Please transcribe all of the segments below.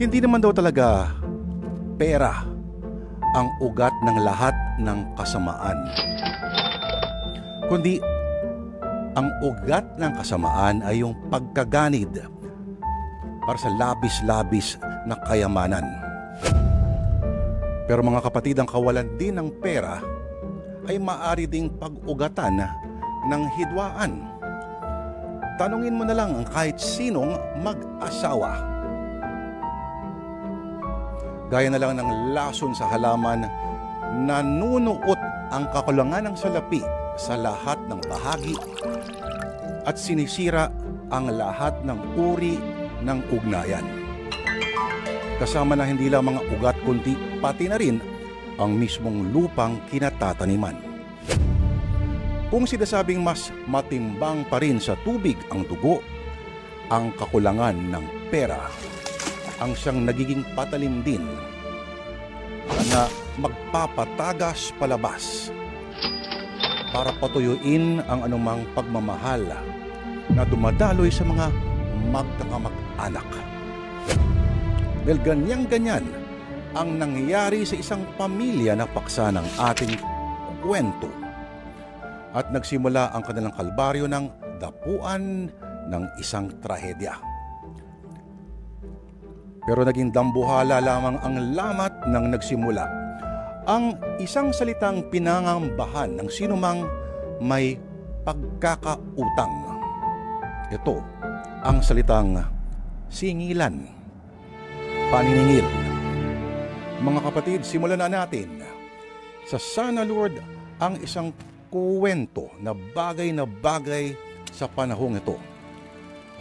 Hindi naman daw talaga pera ang ugat ng lahat ng kasamaan, kundi ang ugat ng kasamaan ay yung pagkaganid para sa labis-labis na kayamanan. Pero mga kapatid, ang kawalan din ng pera ay maaari ding pag-ugatan ng hidwaan. Tanungin mo na lang ang kahit sinong mag-asawa. Gaya na lang ng lason sa halaman, nanunuot ang kakulangan ng salapi sa lahat ng bahagi at sinisira ang lahat ng uri ng ugnayan. Kasama na hindi lang mga ugat kundi pati na rin ang mismong lupang kinatataniman. Kung sinasabing mas matimbang pa rin sa tubig ang dugo, ang kakulangan ng pera ang siyang nagiging patalim din na magpapatagas palabas para patuyuin ang anumang pagmamahal na dumadaloy sa mga magkakamag-anak. Dahil ganyan-ganyan ang nangyayari sa isang pamilya na paksa ng ating kwento. At nagsimula ang kanilang kalbaryo ng dapuan ng isang trahedya. Pero naging dambuhala lamang ang lamat ng nagsimula. Ang isang salitang pinangambahan ng sinumang may pagkakautang. Ito ang salitang singilan, paniningil. Mga kapatid, simulan na natin sa Sana Lord ang isang kwento na bagay sa panahong ito.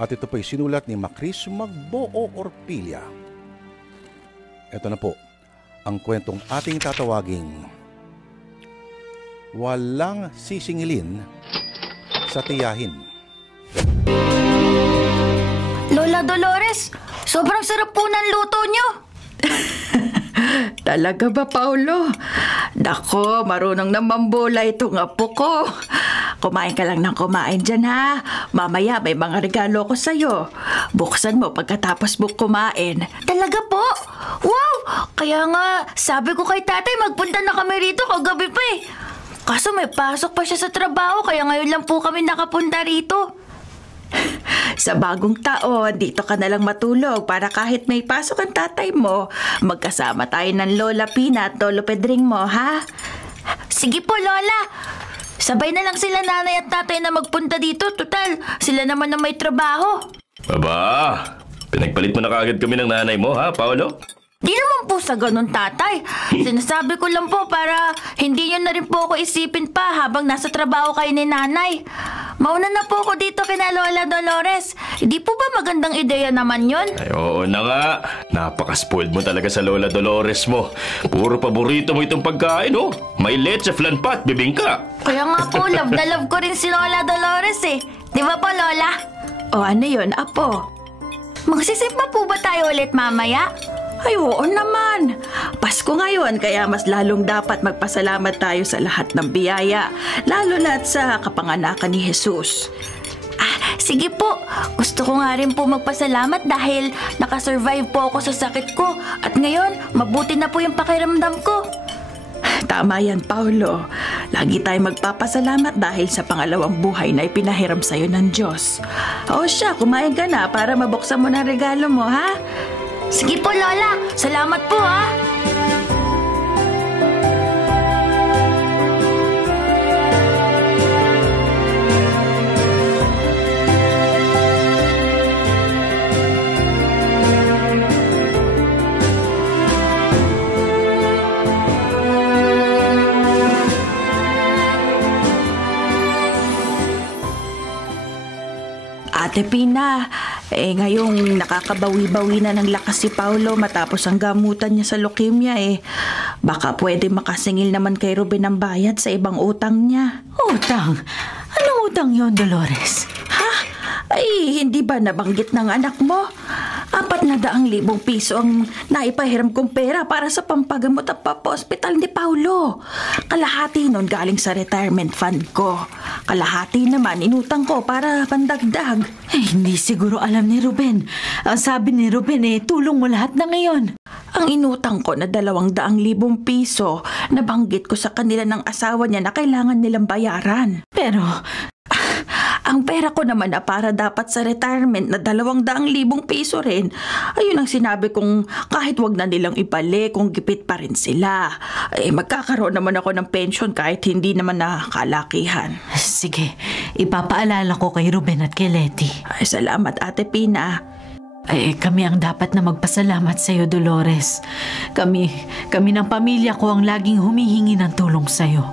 At ito po'y sinulat ni Macris Magboo Orpilla. Ito na po ang kwentong ating tatawaging Walang Sisingilin sa Tiyahin. Lola Dolores, sobrang sarap po ng luto nyo. Talaga ba, Paulo? Nako, marunong na mambola itong apo ko. Kumain ka lang ng kumain dyan, ha? Mamaya may mga regalo ko sa'yo. Buksan mo pagkatapos mo kumain. Talaga po? Wow! Kaya nga, sabi ko kay tatay magpunta na kami rito kagabi pa eh. Kaso may pasok pa siya sa trabaho, kaya ngayon lang po kami nakapunta rito. Sa bagong taon, dito ka na lang matulog para kahit may pasok ang tatay mo, magkasama tayo ng Lola Pina at Lolo Pedring mo, ha? Sige po, Lola. Sabay na lang sila nanay at tatay na magpunta dito. Total, sila naman na may trabaho. Aba, pinagpalit mo na kaagad kami ng nanay mo, ha, Paolo? Di naman po sa ganun, tatay. Sinasabi ko lang po para hindi nyo na rin po ako isipin pa habang nasa trabaho kayo ni nanay. Mauna na po ako dito kina Lola Dolores. Hindi po ba magandang ideya naman yun? Ay, oo na nga. Napaka-spoiled mo talaga sa Lola Dolores mo. Puro paborito mo itong pagkain, oh. May leche, flan pat, bibingka. Kaya nga po, love na love ko rin si Lola Dolores eh. Di ba po, Lola? O ano yun, apo? Magsisip pa po ba tayo ulit mamaya? Ay, oo naman. Pasko ngayon, kaya mas lalong dapat magpasalamat tayo sa lahat ng biyaya, lalo na sa kapanganakan ni Jesus. Sige po. Gusto ko nga rin po magpasalamat dahil nakasurvive po ako sa sakit ko at ngayon, mabuti na po yung pakiramdam ko. Tama yan, Paulo. Lagi tayo magpapasalamat dahil sa pangalawang buhay na ipinahiram sa'yo ng Diyos. O siya, kumain ka na para mabuksan mo ng regalo mo, ha? Sige po, Lola. Salamat po, ha? Ate Pina, ngayong nakakabawi-bawi na ng lakas si Paulo matapos ang gamutan niya sa leukemia baka pwede makasingil naman kay Ruben ng bayad sa ibang utang niya. Utang? Anong utang yon, Dolores? Ha? Ay, hindi ba nabanggit ng anak mo? 400,000 piso ang naipahiram kong pera para sa pampagamot at papa-hospital ni Paulo. Kalahati nun galing sa retirement fund ko. Kalahati naman inutang ko para pandagdag. Hindi siguro alam ni Ruben. Ang sabi ni Ruben tulong mo lahat na ngayon. Ang inutang ko na 200,000 piso, nabanggit ko sa kanila ng asawa niya na kailangan nilang bayaran. Pero, Ang pera ko naman na para dapat sa retirement na 200,000 piso rin, ayun ang sinabi kong kahit wag na nilang ibalik kung gipit pa rin sila. Magkakaroon naman ako ng pension kahit hindi naman nakakalakihan. sige, ipapaalala ko kay Ruben at kay Letty. Salamat, Ate Pina. Kami ang dapat na magpasalamat sa iyo, Dolores. Kami ng pamilya ko ang laging humihingi ng tulong sa iyo.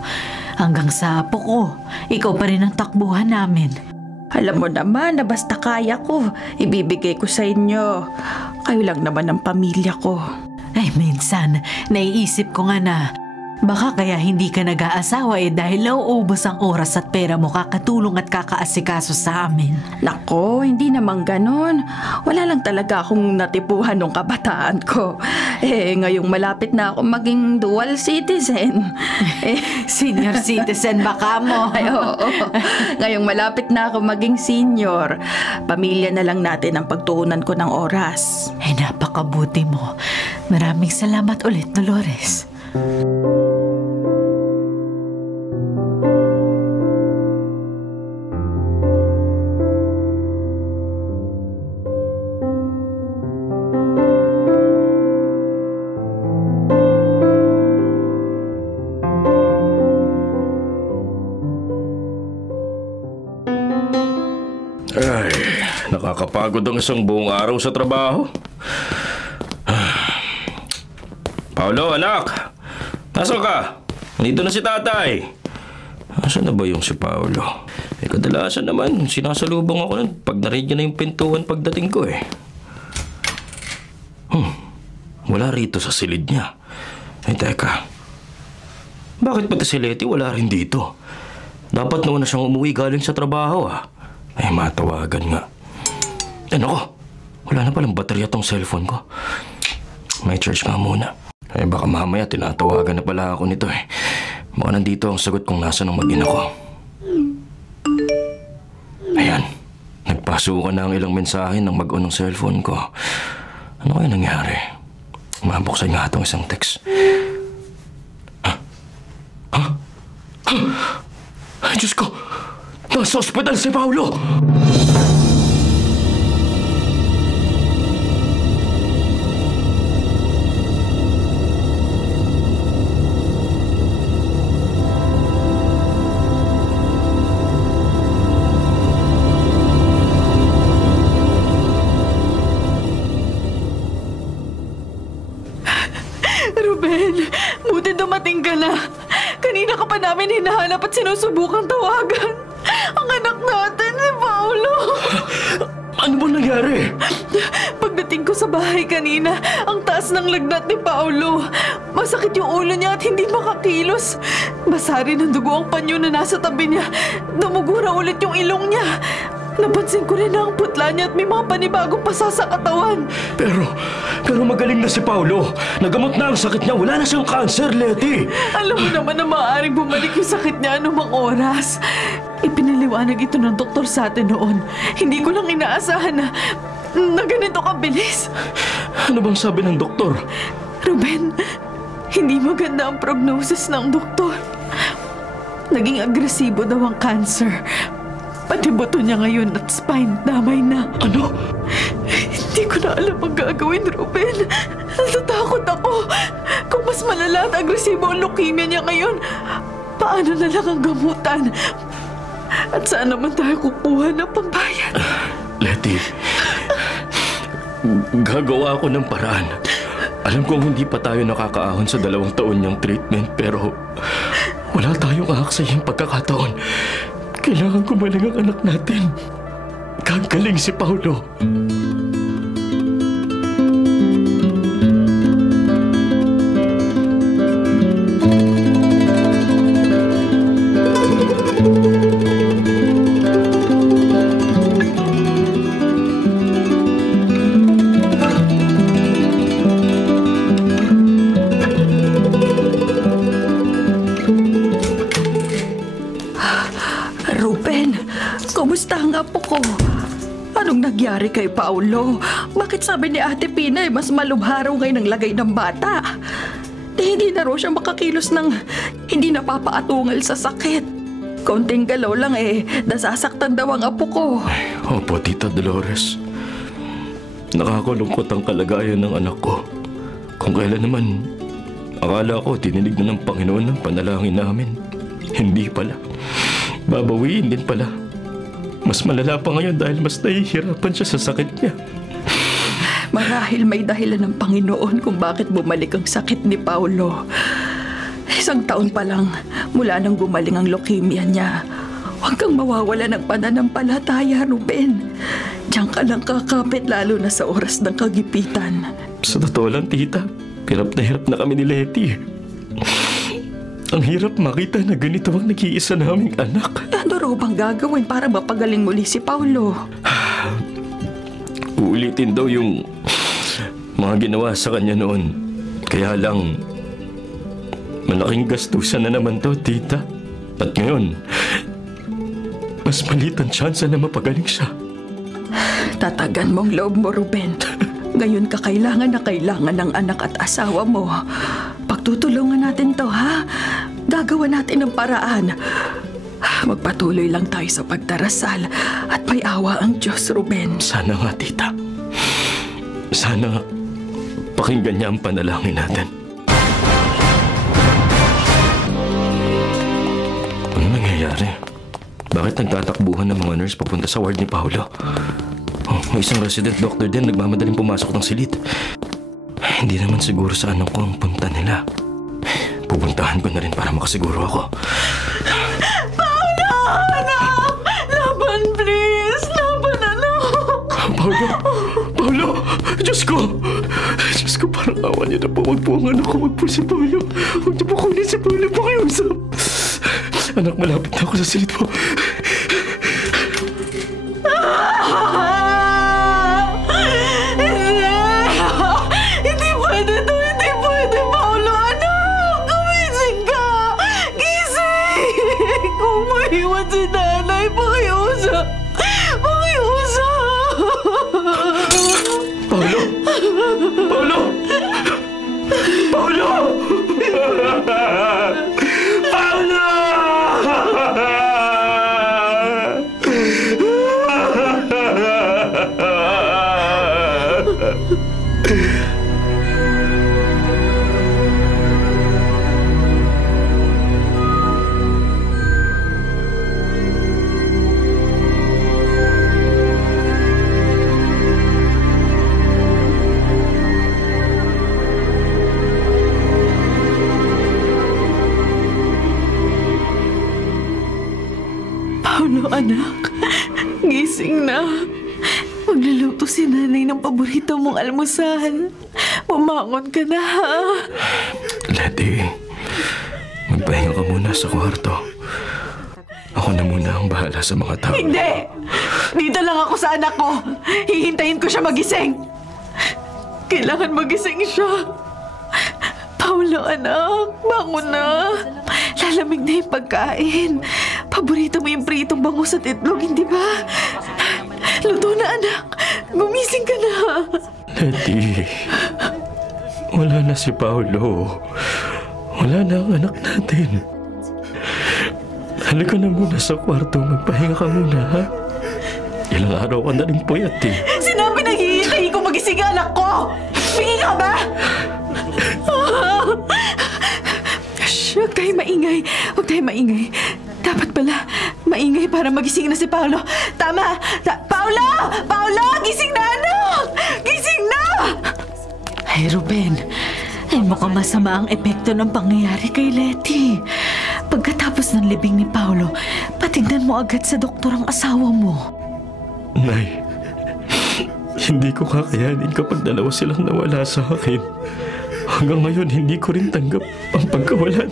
Hanggang sa apo ko, ikaw pa rin ang takbuhan namin. Alam mo naman na basta kaya ko, ibibigay ko sa inyo. Kayo lang naman ang pamilya ko. Minsan, naiisip ko nga na baka kaya hindi ka nag-aasawa dahil nauubos ang oras at pera mo kakatulong at kakaasikaso sa amin. Nako, hindi naman ganon. Wala lang talaga akong natipuhan nung kabataan ko. Ngayong malapit na ako maging dual citizen. Senior citizen baka mo. Oo. Ngayong malapit na ako maging senior. Pamilya na lang natin ang pagtuunan ko ng oras. Napakabuti mo. Maraming salamat ulit, Dolores. Ay, nakakapagod ang isang buong araw sa trabaho. Paulo, anak! Nasaan ka? Nandito na si tatay. Nasaan na ba yung si Paulo? Kadalasan naman, sinasalubong ako nun pag narinig niya na yung pintuan pagdating ko Wala rito sa silid niya. Teka. Bakit pati si Letty wala rin dito? Dapat naman na siyang umuwi galing sa trabaho matawagan nga. Nako, wala na palang baterya tong cellphone ko. May charge nga muna. Baka mamaya tinatawagan na pala ako nito Baka nandito ang sagot kung nasa ng mag-ina ko. Ayan, nagpasukan na ang ilang mensahe ng mag-on ng cellphone ko. Ano kaya nangyari? Mabuksan nga itong isang text. Ay, Diyos ko! Nasa ospital si Paulo! Ruben, buti dumating ka na. Kanina ka pa namin hinahanap at sinusubukang tawagan. Ang anak natin, si Paulo. Ano ba nangyari? Pagdating ko sa bahay kanina, ang taas ng lagnat ni Paulo. Masakit yung ulo niya at hindi makakilos. Basa rin ang dugo ang panyo na nasa tabi niya. Namugura ulit yung ilong niya. Napansin ko rin na ang putla niya at may mga panibagong pasa sa katawan. Pero magaling na si Paulo. Nagamot na ang sakit niya. Wala na siyang cancer, Letty. Alam mo naman na maaaring bumalik yung sakit niya anumang oras. Ipinaliwanag ito ng doktor sa atin noon. Hindi ko lang inaasahan na ganito kabilis. Ano bang sabi ng doktor? Ruben, hindi maganda ang prognosis ng doktor. Naging agresibo daw ang cancer. Pati buto niya ngayon at spine damay na. Ano? Hindi ko na alam ang gagawin, Ruben. Natatakot ako. Kung mas malala at agresibo ang leukemia niya ngayon, paano na lang ang gamutan? At saan naman tayo kukuha ng pambayad? Letty, gagawa ako ng paraan. Alam kong hindi pa tayo nakakaahon sa 2 taon niyang treatment, pero wala tayong aaksayang pagkakataon. Kailangan gumaling ang anak natin. Gagaling si Paulo. ko. Anong nagyari kay Paulo? Bakit sabi ni Ate Pina mas malubharaw ngayon ang lagay ng bata? Hindi na raw siya makakilos ng hindi napapaatungal sa sakit. Konting galaw lang nasasaktan daw ang apo ko. Opo, Tita Dolores. Nakakalungkot ang kalagayan ng anak ko. Kung kailan naman, akala ko tininig na ng Panginoon ng panalangin namin. Hindi pala. Babawiin din pala. Mas malala pa ngayon dahil mas nahihirapan siya sa sakit niya. Marahil may dahilan ng Panginoon kung bakit bumalik ang sakit ni Paulo. 1 taon pa lang mula nang gumaling ang leukemia niya. Huwag kang mawawala ng pananampalataya, Ruben. Diyan ka lang kakapit lalo na sa oras ng kagipitan. Sa totoo lang, Tita, hirap na kami ni Letty. Ang hirap makita na ganito ang nag-iisa naming anak. Ano raw bang gagawin para mapagaling muli si Paulo? Uulitin daw yung mga ginawa sa kanya noon. Kaya lang, malaking gastusan na naman to, Tita. At ngayon, mas maliit ang tsansa na mapagaling siya. Tatagan mong loob mo, Ruben. Ngayon ka kailangan ng anak at asawa mo. Pagtutulungan natin to, ha? Gagawa natin ng paraan. Magpatuloy lang tayo sa pagdarasal at may awa ang Diyos, Ruben. Sana nga, Tita. Sana nga pakinggan niya ang panalangin natin. Ano nangyayari? Bakit nagtatakbuhan ng mga nurse papunta sa ward ni Paulo? May isang resident doctor din nagmamadaling pumasok ng silid. Hindi naman siguro sa anak ko ang punta nila. Pupuntahan ko na rin para makasiguro ako. Paolo! Anak! Laban, please! Laban, anak! Paulo! Paulo! Diyos ko! Diyos ko, parang awa niyo na po. Huwag po ang anak ko. Huwag po si Paulo. Huwag niyo po kunin si Paulo. Pakiusap. Anak, malapit na ako sa silid mo. Si nanay, pakiusap! Pakiusap! Paulo! Paulo! Paulo! Paulo! Paulo, anak. Gising na. Magluluto si nanay ng paborito mong almusal. Bumangon ka na, ha? Letty, magpahinga ka muna sa kwarto. Ako na muna ang bahala sa mga tao. Hindi! Dito lang ako sa anak ko. Hihintayin ko siya magising. Kailangan magising siya. Paulo, anak. Bangon na. Lalamig na yung pagkain. Paborito mo yung pritong bangus at itlog, hindi ba? Luto na, anak. Gumising ka na. Letty, wala na si Paulo. Wala na ang anak natin. Halika na muna sa kwarto. Magpahinga ka muna, ha? Ilang araw ka na rin puyat, eh. Sinabi na hihintayin ko magising ang anak ko. Bingi ka ba? Shh, huwag tayo maingay. Huwag tayo maingay. Dapat pala maingay para magising na si Paulo. Tama! Paulo! Paulo! Gising na, anak! Gising na! Ay, Ruben. Ay, mukhang masama ang epekto ng pangyayari kay Letty. Pagkatapos ng libing ni Paulo, patignan mo agad sa doktor ang asawa mo. Nay, hindi ko kakayanin kapag dalawa silang nawala sa akin. Hanggang ngayon, hindi ko rin tanggap ang pagkawala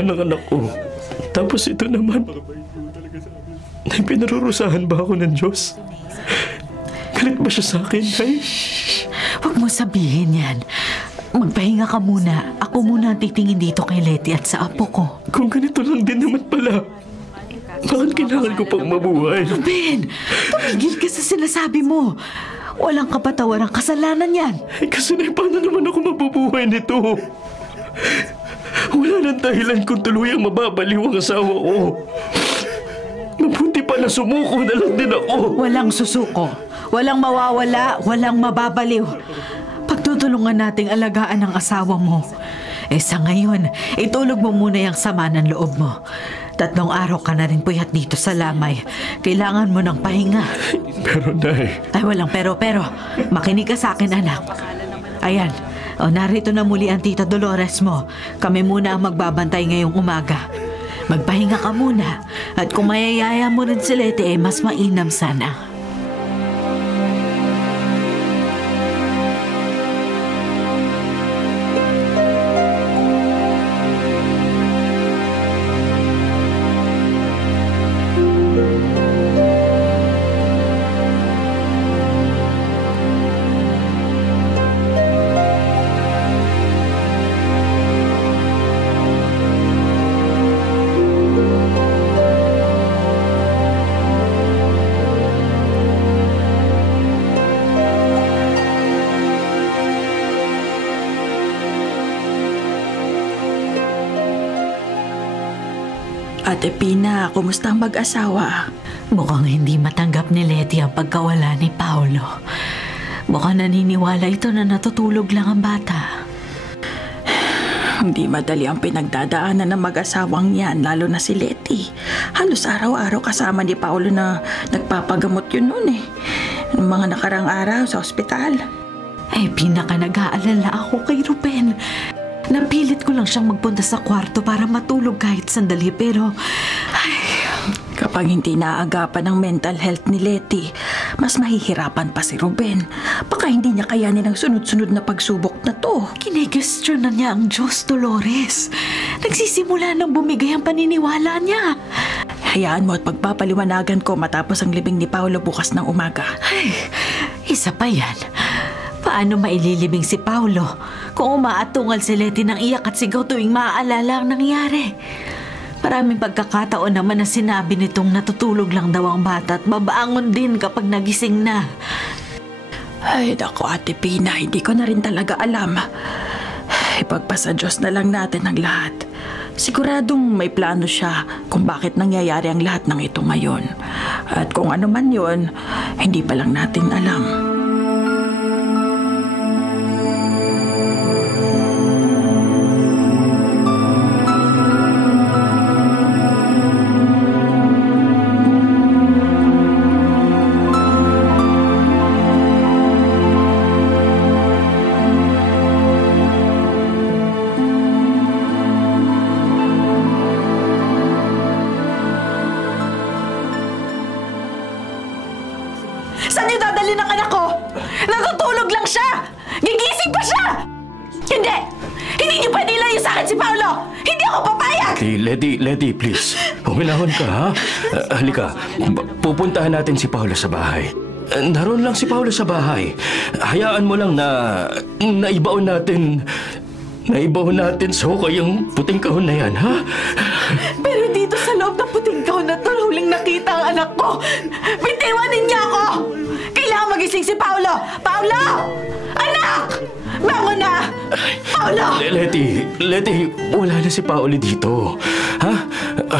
ng anak ko. Tapos ito naman, nay, pinarurusahan ba ako ng Diyos? Galit ba siya sa akin, Nay? Huwag mo sabihin yan. Magpahinga ka muna. Ako muna ang titingin dito kay Letty at sa apo ko. Kung ganito lang din naman pala, Bakit kailangan ko pang mabuhay? Ben, tumigil ka sa sinasabi mo. Walang kapatawarang kasalanan yan. Kasi paano naman ako mabubuhay nito? Wala nang dahilan kung tuluyang mababaliw ang asawa ko. Mabuti pa na sumuko na lang din ako. Walang susuko. Walang mawawala. Walang mababaliw. Pagtutulungan nating alagaan ang asawa mo. Sa ngayon, itulog mo muna yung sama ng loob mo. 3 araw ka na rin puyat dito sa lamay. Kailangan mo ng pahinga. Pero, Nay... Ay, walang pero. Makinig ka sa akin, anak. Ayan. Narito na muli ang Tita Dolores mo. Kami muna ang magbabantay ngayong umaga. Magpahinga ka muna. At kung mayayaya mo rin si Leti, mas mainam sana. Ate Pina, kumusta ang mag-asawa? Mukhang hindi matanggap ni Leti ang pagkawala ni Paolo. Mukhang naniniwala ito na natutulog lang ang bata. Hindi madali ang pinagdadaanan ng mag-asawang yan, lalo na si Leti. Halos araw-araw kasama ni Paolo na nagpapagamot yun noon eh. Mga nakarang araw sa ospital. Pinaka nag-aalala ako kay Ruben. Napilit ko lang siyang magpunta sa kwarto para matulog kahit sandali, pero... Kapag hindi naagapan ng mental health ni Leti, mas mahihirapan pa si Ruben. Baka hindi niya kayanin ang sunod-sunod na pagsubok na to. Kinegestyon na niya ang Diyos, Dolores. Nagsisimula nang bumigay ang paniniwala niya. Hayaan mo at pagpapaliwanagan ko matapos ang libing ni Paolo bukas ng umaga. Isa pa yan. Paano maililibing si Paolo kung umaatungal si Leti ng iyak at sigaw tuwing maaalala ang nangyari? Maraming pagkakataon naman na sinabi nitong natutulog lang daw ang bata at mabaangon din kapag nagising na. Ay, naku Ate Pina, hindi ko na rin talaga alam. Ipagpasa Diyos na lang natin ang lahat. Siguradong may plano siya kung bakit nangyayari ang lahat ng ito ngayon. At kung ano man yun, hindi pa lang natin alam. Saan niyo dadalhin ang anak ko? Natutulog lang siya! Gigising pa siya! Hindi! Hindi niyo pwede ilayo sa akin si Paolo! Hindi ako papayag! Leti, please. Huminahon ka, ha? Halika, pupuntahan natin si Paolo sa bahay. Naroon lang si Paolo sa bahay. Hayaan mo lang na naibaon natin sa hukay yung puting kahon na yan, ha? Pero dito sa loob ng puting kahon na to, huling nakita ang anak ko! Bitiwanin niya ako! Kailangan magising si Paolo! Paolo! Anak! Bangon na! Paolo! Leti, wala na si Paolo dito. Ha?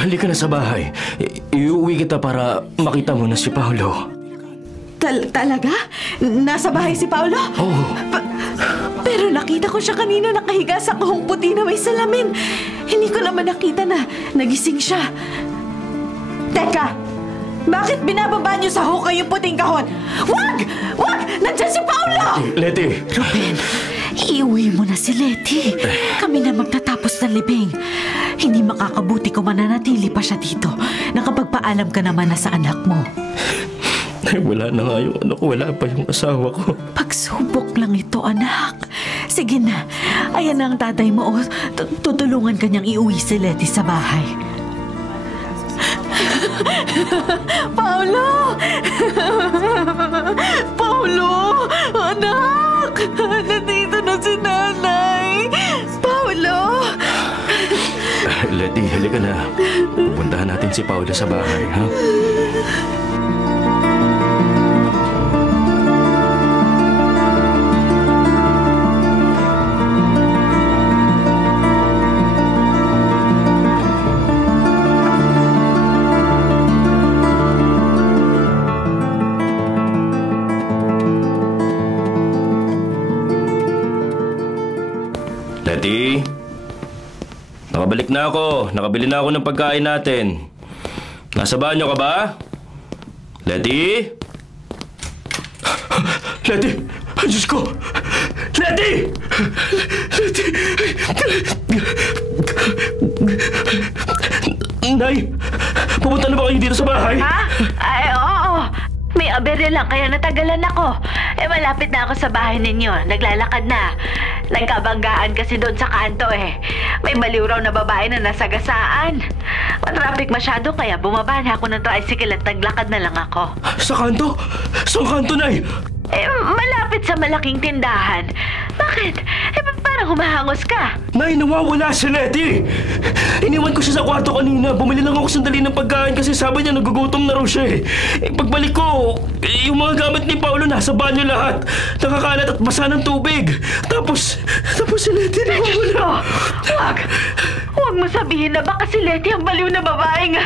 Halika na sa bahay. Iuwi kita para makita mo na si Paolo. Talaga? Nasa bahay si Paolo? Oo. Pero nakita ko siya kanina nakahiga sa kahong puti na may salamin. Hindi ko naman nakita na nagising siya. Teka! Bakit binababa niyo sa hukay yung puting kahon? Wag! Wag! Nandiyan si Paolo! Leti! Ruben, iuwi mo na si Leti. Kami na magtatapos ng libing. Hindi makakabuti kung mananatili pa siya dito. Nakapagpaalam ka naman na sa anak mo. Ay, wala na nga yung anak ko. Wala pa yung asawa ko. Pagsubok lang ito, anak. Sige na. Ayan na ang tatay mo. Tutulungan ka niyang iuwi si Leti sa bahay. Paolo! Paolo! Anak! Nandito na si nanay! Paolo! Letty, halika na. Pupuntahan natin si Paula sa bahay, ha? Letty? Nakabalik na ako. Nakabili na ako ng pagkain natin. Nasa banyo ka ba? Letty? Letty! Ay, Diyos ko! Letty! Letty! Nay! Pumunta na ba kayo dito sa bahay? Ha? Ay, oo. May aberya lang kaya natagalan ako. Malapit na ako sa bahay ninyo. Naglalakad na. Nagkabanggaan kasi doon sa kanto eh. May baliw raw na babae na nasagasaan. Matraffic masyado kaya bumaba na ako ng tricycle at naglakad na lang ako. Sa kanto? Saan kanto, Nay? Malapit sa malaking tindahan. Bakit? Parang humahangos ka. Nay, nawawala si Letty! Iniwan ko siya sa kwarto kanina. Bumili lang ako sandali ng pagkain kasi sabi niya nagugutom na raw siya eh. Pagbalik ko, yung mga gamit ni Paolo nasa banyo lahat. Nakakalat at basa ng tubig. Tapos si Letty nawawala. Huwag mo sabihin na baka si Letty ang baliw na babaeng...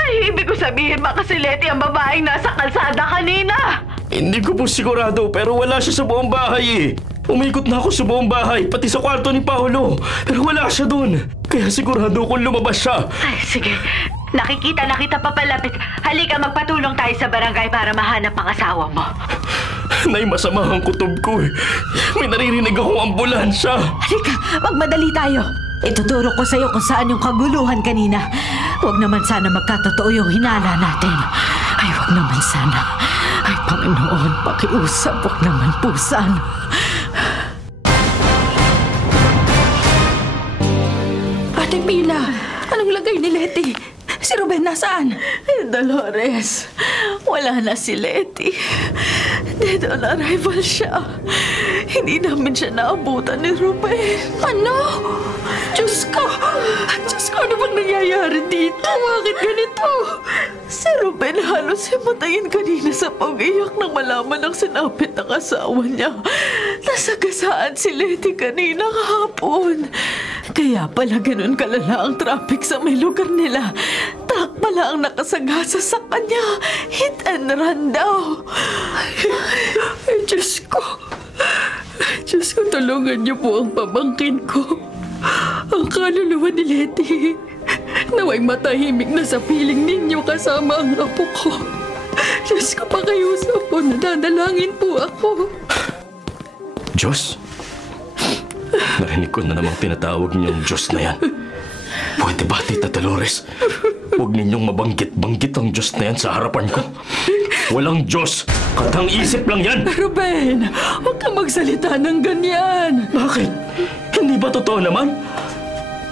Ay, ibig ko sabihin baka si Letty ang babaeng nasa kalsada kanina. Hindi ko po sigurado pero wala siya sa buong bahay eh. Umikot na ako sa buong bahay, pati sa kwarto ni Paolo. Pero wala siya doon. Kaya sigurado kung lumabas siya. Ay, sige. Nakikita na kita papalapit. Halika, magpatulong tayo sa barangay para mahanap ang asawa mo. Nay, masama ang kutob ko eh. May naririnig akong ambulansya. Halika, magmadali tayo. Ituturo ko sa'yo kung saan yung kaguluhan kanina. Huwag naman sana magkatotoo yung hinala natin. Ay, huwag naman sana. Ay, Panginoon, pakiusap. Huwag naman po sana. Ate Pila, anong lagay ni Letty? Si Ruben nasaan? Dolores, wala na si Letty. Dead on arrival siya. Hindi namin siya naabutan ni Ruben. Ano? Diyos ko! Diyos ko, ano bang nangyayari dito? Bakit ganito? Si Ruben halos himatayin kanina sa pag-iyak nang malaman ang sinapit ng asawa niya. Nasagasaan si Letty kanina kahapon. Kaya pala ganun kalala ang traffic sa may lugar nila. Truck pala ang nakasagasa sa kanya. Hit and run daw. Ay, Diyos ko. Diyos ko, tulungan niyo po ang pamangkin ko. Ang kaluluwa ni Letty. Naway matahimik na sa piling ninyo kasama ang apo ko. Diyos ko, pakiusap po, nadadalangin po ako. Diyos? Narinig ko na namang tinatawag niyong Diyos na yan. Pwede ba, Tita Dolores? Huwag ninyong mabanggit-banggit ang Diyos na yan sa harapan ko. Walang Diyos. Katang isip lang yan. Ruben, huwag kang magsalita ng ganyan. Bakit? Hindi ba totoo naman?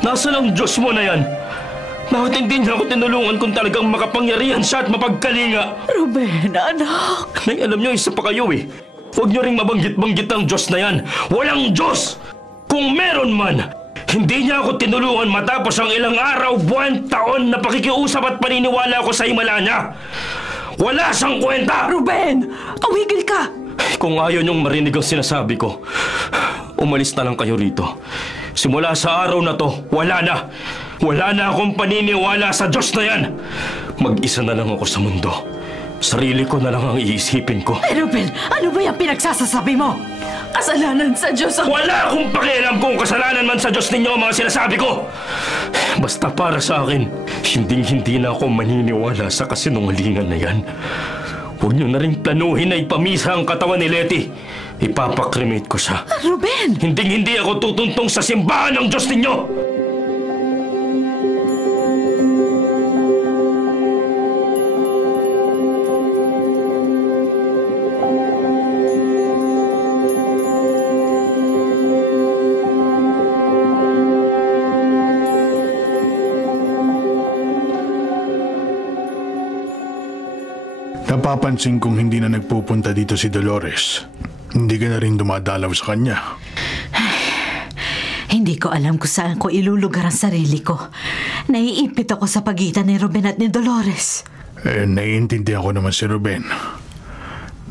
Nasaan ang Diyos mo na yan? Bakit hindi niya ako tinulungan kung talagang makapangyarihan siya at mapagkalinga? Ruben, anak. Nay, alam niyo, isa pa kayo eh. Huwag niyo ring mabanggit-banggit ang Diyos na yan. Walang Diyos! Kung meron man, hindi niya ako tinulungan matapos ang ilang araw, buwan, taon na pakikiusap at paniniwala ko sa himala niya. Wala siyang kwenta! Ruben, tumigil ka! Kung ayaw niyong marinig ang sinasabi ko, umalis na lang kayo rito. Simula sa araw na to, wala na. Wala na akong paniniwala sa Diyos na yan. Mag-isa na lang ako sa mundo. Sarili ko na lang ang iisipin ko. Ruben, ano ba yung pinagsasasabi mo? Kasalanan sa Diyos ang... Wala akong pakialam kung kasalanan man sa Diyos ninyo ang mga sinasabi ko. Basta para sa akin, hinding-hindi na ako maniniwala sa kasinungalingan na yan. Huwag niyo na rin planuhin na ipamisa ang katawan ni Letty. Ipapakremate ko siya. Ruben! Hinding-hindi ako tutuntong sa simbahan ng Diyos ninyo! Napapansin kong hindi na nagpupunta dito si Dolores. Hindi ka na rin dumadalaw sa kanya. Hindi ko alam kung saan ko ilulugar ang sarili ko. Naiipit ako sa pagitan ni Ruben at ni Dolores. Naiintindihan ko naman si Ruben.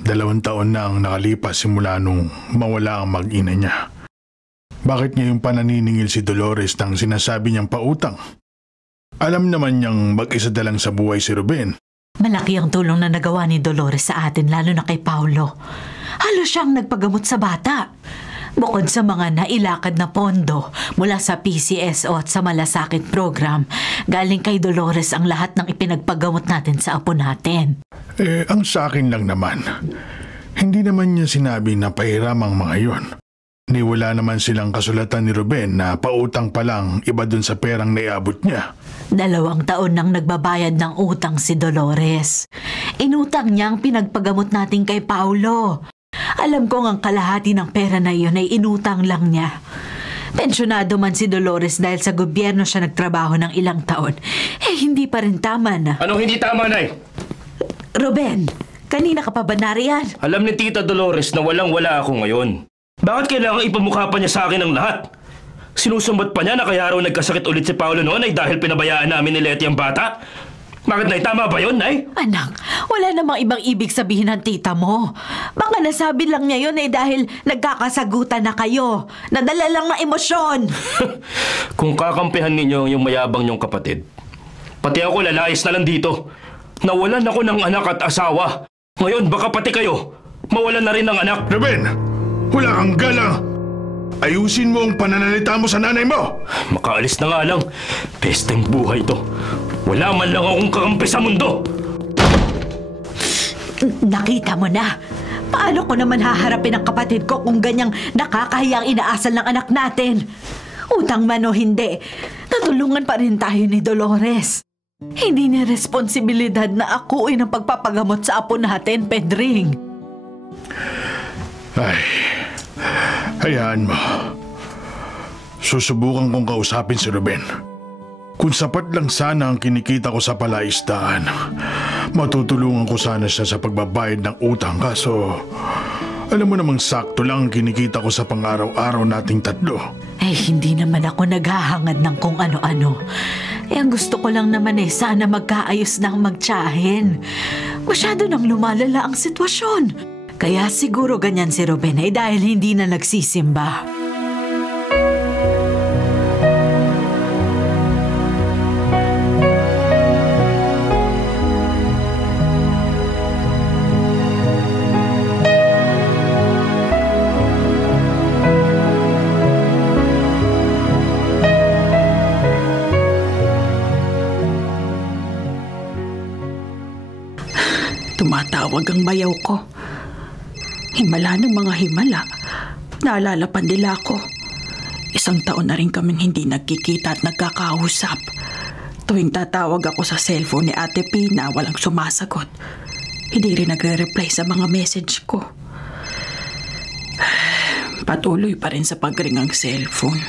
2 taon na ang nakalipas simula nung mawala ang mag-ina niya. Bakit ngayon pa naniningil si Dolores nang sinasabi niyang pautang? Alam naman niyang mag-isa na lang sa buhay si Ruben. Malaki ang tulong na nagawa ni Dolores sa atin, lalo na kay Paulo. Halos siyang nagpagamot sa bata. Bukod sa mga nailakad na pondo mula sa PCSO at sa malasakit program, galing kay Dolores ang lahat ng ipinagpagamot natin sa apo natin. Ang sa akin lang naman, hindi naman niya sinabi na pahiram ang mga yon. Ni wala naman silang kasulatan ni Ruben na pautang pa lang iba dun sa perang naiabot niya. 2 taon nang nagbabayad ng utang si Dolores. Inutang niya ang pinagpagamot natin kay Paulo. Alam kong ang kalahati ng pera na iyon ay inutang lang niya. Pensyonado man si Dolores dahil sa gobyerno siya nagtrabaho ng ilang taon. Hindi pa rin tama na. Anong hindi tama, Nay? Ruben, kanina ka pa ba nariyan? Alam ni Tita Dolores na walang-wala ako ngayon. Bakit kailangan ipamukha pa niya sa akin ang lahat? Sinusumbat pa niya na kaya raw nagkasakit ulit si Paulo noon ay dahil pinabayaan namin ni Letty ang bata? Bakit, Nay? Tama ba yun, Nay? Anak, wala namang ibang ibig sabihin ng tita mo. Baka nasabi lang niya yun dahil nagkakasagutan na kayo. Nadala lang ng emosyon. Kung kakampihan ninyo yung mayabang niyong kapatid, pati ako lalayas na lang dito. Nawalan ako ng anak at asawa. Ngayon, baka pati kayo mawalan na rin ng anak. Ruben, wala kang galang. Ayusin mo ang pananalita mo sa nanay mo. Makaalis na nga lang. Pesteng buhay to. Wala man lang akong kakampi sa mundo. Nakita mo na. Paano ko naman haharapin ang kapatid ko kung ganyang nakakahiyang inaasal ng anak natin? Utang man o hindi, natulungan pa rin tayo ni Dolores. Hindi niya responsibilidad na akuin ang pagpapagamot sa apo natin, Pedring. Ay, hayaan mo. Susubukan kong kausapin si Ruben. Kung sapat lang sana ang kinikita ko sa palaisdaan, matutulungan ko sana siya sa pagbabayad ng utang. Kaso, alam mo namang sakto lang ang kinikita ko sa pang-araw-araw nating 3. Hindi naman ako naghahangad ng kung ano-ano. Ang gusto ko lang naman sana magkaayos na ang magtiyahin. Masyado nang lumalala ang sitwasyon. Kaya siguro ganyan si Ruben dahil hindi na nagsisimba. Tumatawag ang bayaw ko. Himala ng mga himala. Naalala pa nila ako. 1 taon na rin kaming hindi nagkikita at nagkakausap. Tuwing tatawag ako sa cellphone ni Ate Pina, walang sumasagot. Hindi rin nagre-reply sa mga message ko. Patuloy pa rin sa pagring ang cellphone.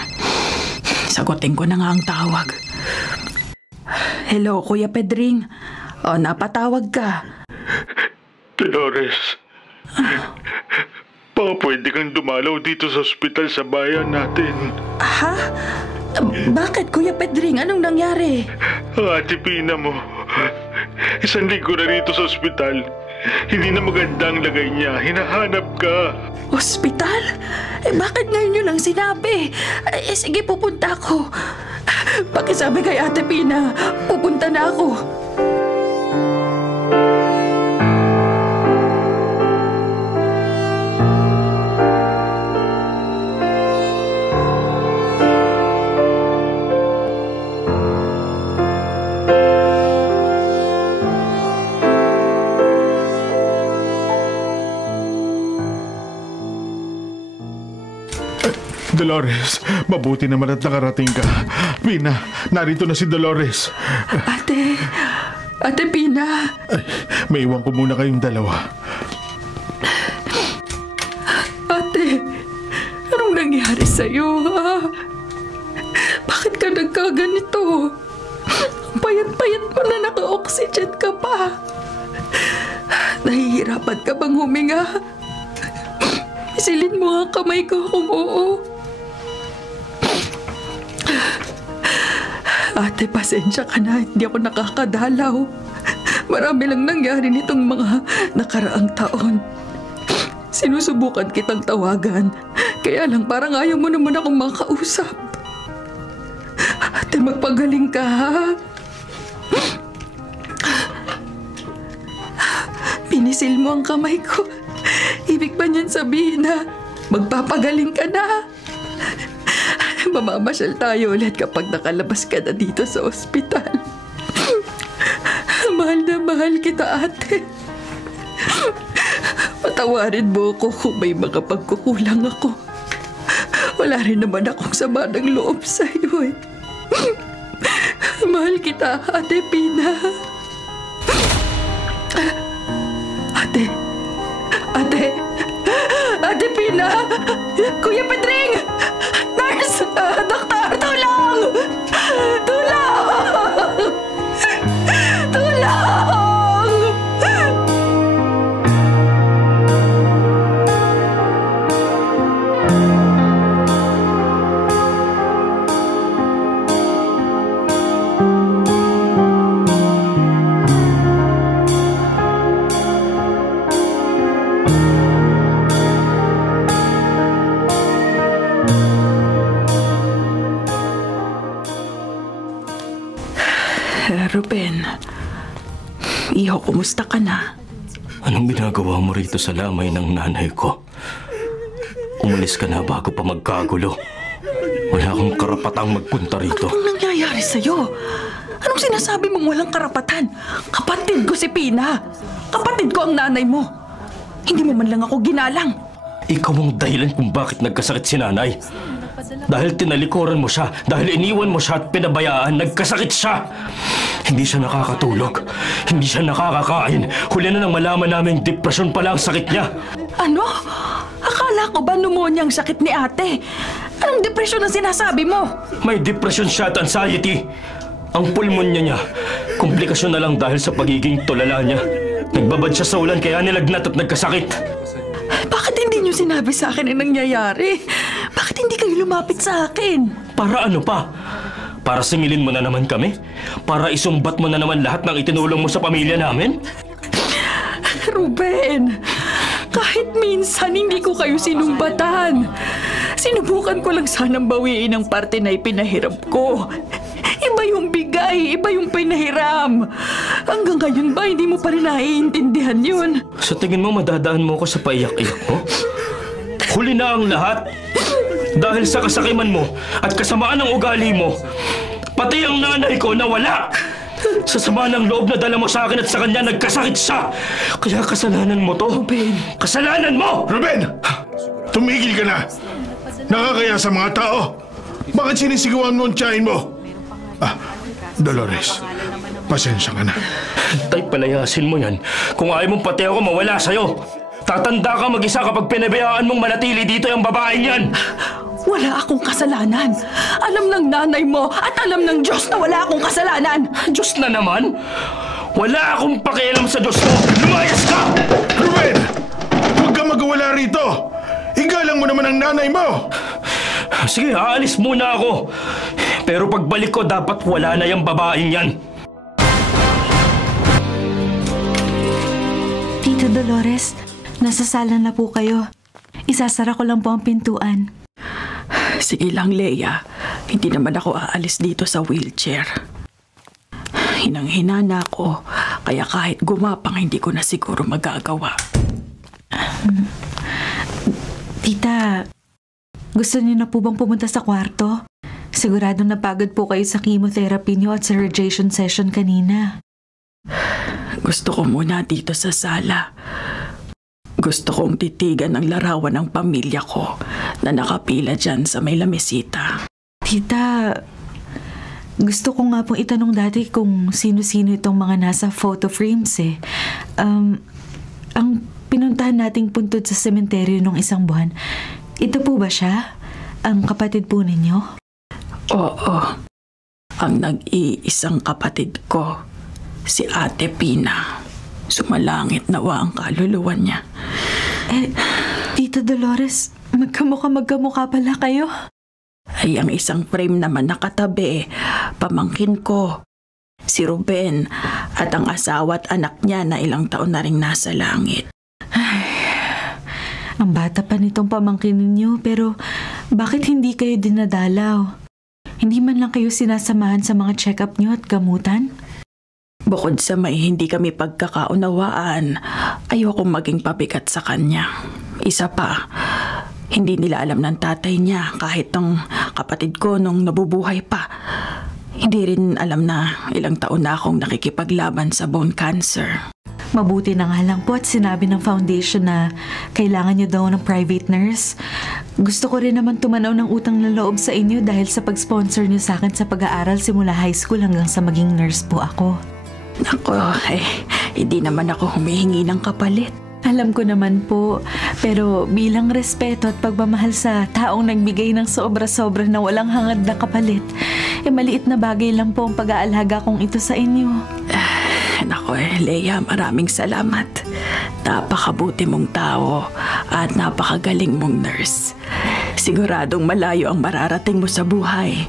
Sagutin ko na nga ang tawag. Hello, Kuya Pedring. Napatawag ka. Dolores, baka pwede kang dumalaw dito sa ospital sa bayan natin. Ha? Bakit, Kuya Pedring? Anong nangyari? Ang Ate Pina mo, 1 linggo na rito sa ospital. Hindi na maganda ang lagay niya. Hinahanap ka. Ospital? Bakit ngayon nyo lang sinabi? Sige, pupunta ako. Pakisabi kay Ate Pina, pupunta na ako. Dolores, mabuti naman at nakarating ka. Pina, narito na si Dolores. Ate Pina. May iwan ko muna kayong dalawa. Ate, anong nangyari sa'yo, ha? Bakit ka nagkaganito? Payat-payat mo na naka-oxygen ka pa. Nahihirapan ka bang huminga? Isilin mo ang kamay ko kung oo. Ate, pasensya ka na. Hindi ako nakakadalaw. Marami lang nangyari nitong mga nakaraang taon. Sinusubukan kitang tawagan. Kaya lang parang ayaw mo naman akong makausap. Ate, magpagaling ka, ha? Pinisil mo ang kamay ko. Ibig ba niyan sabihin na magpapagaling ka na? Mamamasyal tayo ulit kapag nakalabas ka na dito sa ospital. Mahal na mahal kita, ate. Patawarin mo ako kung may mga pagkukulang ako. Wala rin naman akong sama ng loob sa'yo, eh. Mahal kita, Ate Pina. Ate Pina! Kuya Pedring! Nurse! Doktor! Tulong! Tulong! Tulong! Ruben, iho, kumusta ka na? Anong ginagawa mo rito sa lamay ng nanay ko? Umalis ka na bago pa magkagulo. Wala akong karapatang magpunta rito. Ano nangyayari sa'yo? Anong sinasabi mong walang karapatan? Kapatid ko si Pina. Kapatid ko ang nanay mo. Hindi mo man lang ako ginalang. Ikaw ang dahilan kung bakit nagkasakit si nanay. Dahil tinalikuran mo siya, dahil iniwan mo siya at pinabayaan, nagkasakit siya. Hindi siya nakakatulog, hindi siya nakakakain. Huli na nang malaman namin depresyon pala ang sakit niya. Ano? Akala ko ba pneumonia ang sakit ni ate? Anong depresyon ang sinasabi mo? May depression siya at anxiety. Ang pulmonya niya, komplikasyon na lang dahil sa pagiging tulala niya. Nagbabad siya sa ulan kaya nilagnat at nagkasakit. Bakit hindi niyo sinabi sa akin ang nangyayari? Bakit hindi kayo lumapit sa akin? Para ano pa? Para singilin mo na naman kami? Para isumbat mo na naman lahat ng itinulong mo sa pamilya namin? Ruben, kahit minsan hindi ko kayo sinumbatan. Sinubukan ko lang sanang bawiin ang parte na ipinahirap ko. Iba yung bigay, iba yung pinahiram. Hanggang ngayon ba hindi mo pa rin naiintindihan yun? Sa tingin mo madadaan mo ko sa paiyak-iyak mo? Huli na ang lahat. Dahil sa kasakiman mo at kasamaan ng ugali mo, pati ang nanay ko nawala. Sa sama ng loob na dala mo sa akin at sa kanya, nagkasakit siya. Kaya kasalanan mo to. Ruben. Kasalanan mo! Ruben! Tumigil ka na! Nakakaya sa mga tao! Bakit sinisigawan mo ang tiyahin mo? Dolores, pasensya ka na. Tay, palayasin mo yan. Kung ayaw mong pati ako mawala sa'yo. Tatanda ka mag-isa kapag pinabayaan mong manatili dito yung babaeng yan. Wala akong kasalanan. Alam ng nanay mo at alam ng Diyos na wala akong kasalanan. Diyos na naman? Wala akong pakialam sa Diyos mo. Lumayas ka! Ruben! Huwag kang magwala rito! Igalang mo naman ang nanay mo! Sige, aalis muna ako. Pero pagbalik ko, dapat wala na yung babaeng yan. Tita Dolores, nasa sala na po kayo. Isasara ko lang po ang pintuan. Sige lang, Leia. Hindi naman ako aalis dito sa wheelchair. Hinang-hina na ako, kaya kahit gumapang hindi ko na siguro magagawa. Tita, gusto niyo na po bang pumunta sa kwarto? Siguradong napagod po kayo sa chemotherapy niyo at sa radiation session kanina. Gusto ko muna dito sa sala. Gusto kong titigan ang larawan ng pamilya ko na nakapila dyan sa may lamesita. Tita, gusto ko nga pong itanong dati kung sino-sino itong mga nasa photo frames eh. Ang pinuntahan nating puntod sa sementeryo nung isang buwan, ito po ba siya? Ang kapatid po ninyo? Oo. Ang nag-iisang kapatid ko, si Ate Pina. Sumalangit nawa ang kaluluwa niya. Tita Dolores, magkamukha pala kayo. Ay ang isang frame naman nakatabi, pamangkin ko, si Ruben, at ang asawa at anak niya na ilang taon na ring nasa langit. Ang bata pa nitong pamangkin ninyo, pero bakit hindi kayo dinadalaw? Hindi man lang kayo sinasamahan sa mga check-up nyo at gamutan? Bukod sa may hindi kami pagkakaunawaan, ayokong maging pabigat sa kanya. Isa pa, hindi nila alam ng tatay niya kahit ng kapatid ko nung nabubuhay pa. Hindi rin alam na ilang taon na akong nakikipaglaban sa bone cancer. Mabuti na nga lang po at sinabi ng foundation na kailangan nyo daw ng private nurse. Gusto ko rin naman tumanaw ng utang na loob sa inyo dahil sa pag-sponsor nyo sa akin sa pag-aaral simula high school hanggang sa maging nurse po ako. Naku, hindi naman ako humihingi ng kapalit. Alam ko naman po, pero bilang respeto at pagmamahal sa taong nagbigay ng sobra-sobra na walang hangad na kapalit, maliit na bagay lang po ang pag-aalaga kong ito sa inyo. Naku, Leia, maraming salamat. Napakabuti mong tao at napakagaling mong nurse. Siguradong malayo ang mararating mo sa buhay.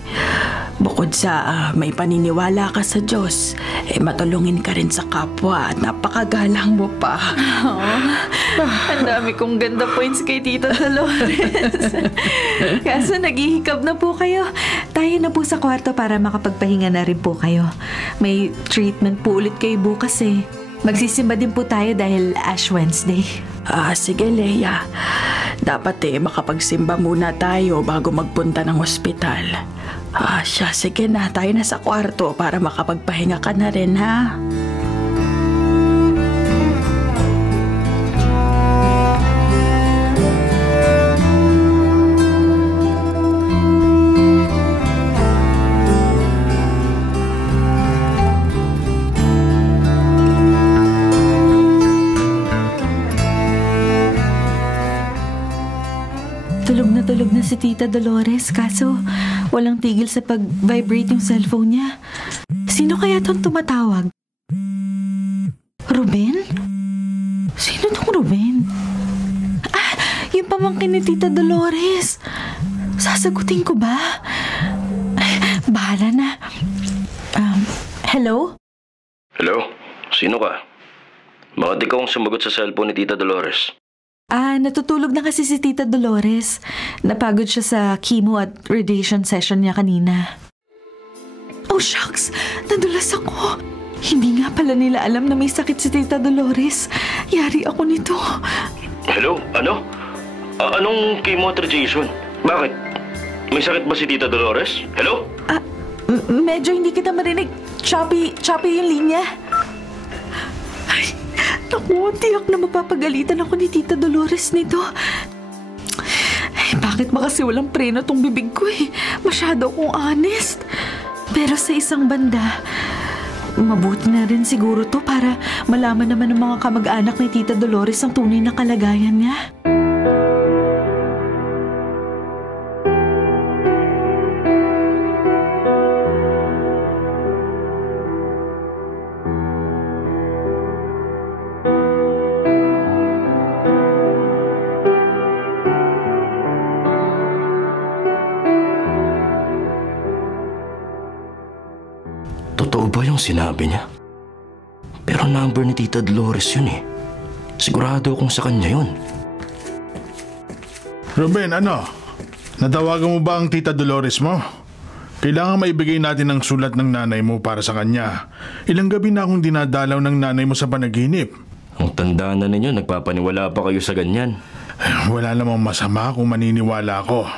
Bukod sa may paniniwala ka sa Diyos, matulungin ka rin sa kapwa at napakagalang mo pa. Ang dami kong ganda points kay Tita Dolores. Kaso naghihikab na po kayo. Tayo na po sa kwarto para makapagpahinga na rin po kayo. May treatment po ulit kayo bukas eh. Magsisimba din po tayo dahil Ash Wednesday. Sige Leia. Dapat makapagsimba muna tayo bago magpunta ng ospital. Sige na, tayo na sa kwarto para makapagpahinga ka na rin, ha? Tulog na si Tita Dolores, kaso walang tigil sa pag-vibrate yung cellphone niya. Sino kaya tong tumatawag? Ruben? Sino tong Ruben? Yung pamangkin ni Tita Dolores. Sasagutin ko ba? Bahala na. Hello? Hello? Sino ka? Bakit ikaw ang sumagot sa cellphone ni Tita Dolores? Natutulog na kasi si Tita Dolores. Napagod siya sa chemo at radiation session niya kanina. Oh shucks! Nadulas ako. Hindi nga pala nila alam na may sakit si Tita Dolores. Yari ako nito. Hello? Ano? Anong chemo at radiation? Bakit? May sakit ba si Tita Dolores? Hello? Medyo hindi kita marinig. Choppy yung linya. Naku, tiyak na mapapagalitan ako ni Tita Dolores nito. Bakit ba kasi walang preno tong bibig ko eh? Masyado akong honest. Pero sa isang banda, mabuti na rin siguro to para malaman naman ng mga kamag-anak ni Tita Dolores ang tunay na kalagayan niya. Totoo ba yung sinabi niya? Pero number ni Tita Dolores yun eh. Sigurado akong sa kanya yun. Ruben, natawagan mo ba ang Tita Dolores mo? Kailangan maibigay natin ang sulat ng nanay mo para sa kanya. Ilang gabi na akong dinadalaw ng nanay mo sa panaginip. Ang tandaan na ninyo, nagpapaniwala pa kayo sa ganyan. Wala namang masama kung maniniwala ako.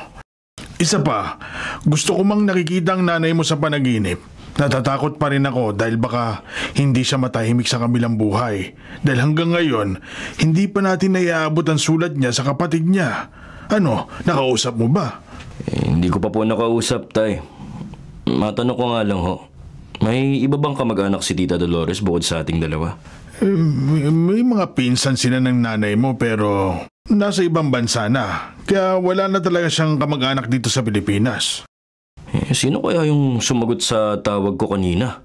Isa pa, gusto ko mang nakikita ang nanay mo sa panaginip. Natatakot pa rin ako dahil baka hindi siya matahimik sa kabilang buhay. Dahil hanggang ngayon, hindi pa natin naiaabot ang sulat niya sa kapatid niya. Nakausap mo ba? Hindi ko pa po nakausap, Tay. Matanong ko nga lang ho. May iba bang kamag-anak si Tita Dolores bukod sa ating dalawa? May mga pinsan sila ng nanay mo pero nasa ibang bansa na. Kaya wala na talaga siyang kamag-anak dito sa Pilipinas. Sino kaya yung sumagot sa tawag ko kanina?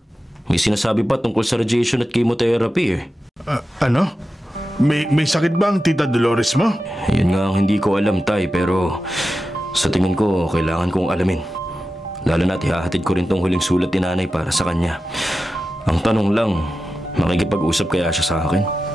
May sinasabi pa tungkol sa radiation at chemotherapy eh. May sakit ba ang Tita Dolores mo? Yun nga ang hindi ko alam, Tay, pero Sa tingin ko, kailangan kong alamin. Lalo na't ihahatid ko rin tong huling sulat ni nanay para sa kanya. Ang tanong lang, makikipag-usap kaya siya sa akin?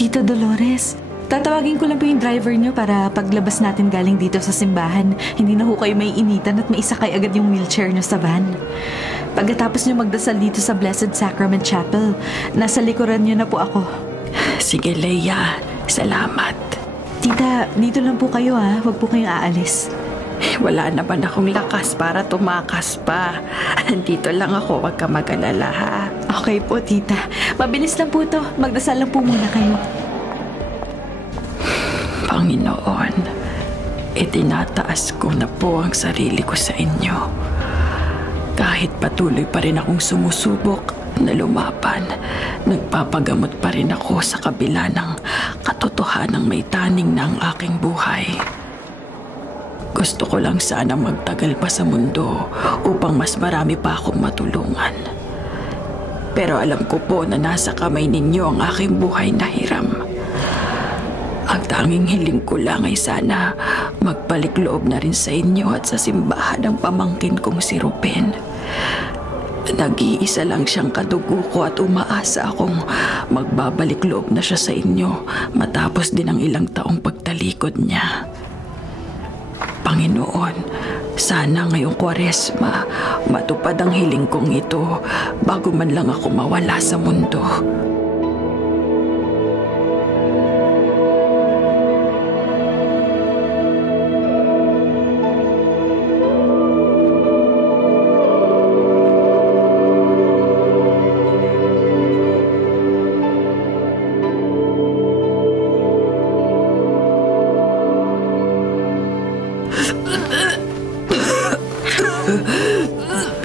Tita Dolores, tatawagin ko lang po yung driver niyo para paglabas natin galing dito sa simbahan, hindi na ho kayo may initan at maisakay agad yung wheelchair niyo sa van. Pagkatapos niyo magdasal dito sa Blessed Sacrament Chapel, nasa likuran niyo na po ako. Sige, Leia. Salamat. Tita, dito lang po kayo ha. Huwag po kayong aalis. Wala naman akong lakas para tumakas pa. Dito lang ako, huwag ka mag-alala ha. Okay po, tita. Mabilis lang po to. Magdasal lang po muna kayo. Panginoon, itinataas ko na po ang sarili ko sa inyo. Kahit patuloy pa rin akong sumusubok na lumaban, nagpapagamot pa rin ako sa kabila ng katotohanang may taning na ang aking buhay. Gusto ko lang sana magtagal pa sa mundo upang mas marami pa akong matulungan. Pero alam ko po na nasa kamay ninyo ang aking buhay na hiram. Ang tanging hiling ko lang ay sana magbalik loob na rin sa inyo at sa simbahan ng pamangkin kong si Ruben. Nag-iisa lang siyang kadugo ko at umaasa akong magbabalik loob na siya sa inyo matapos din ang ilang taong pagtalikod niya. Panginoon, sana ngayong Kwaresma matupad ang hiling kong ito bago man lang ako mawala sa mundo.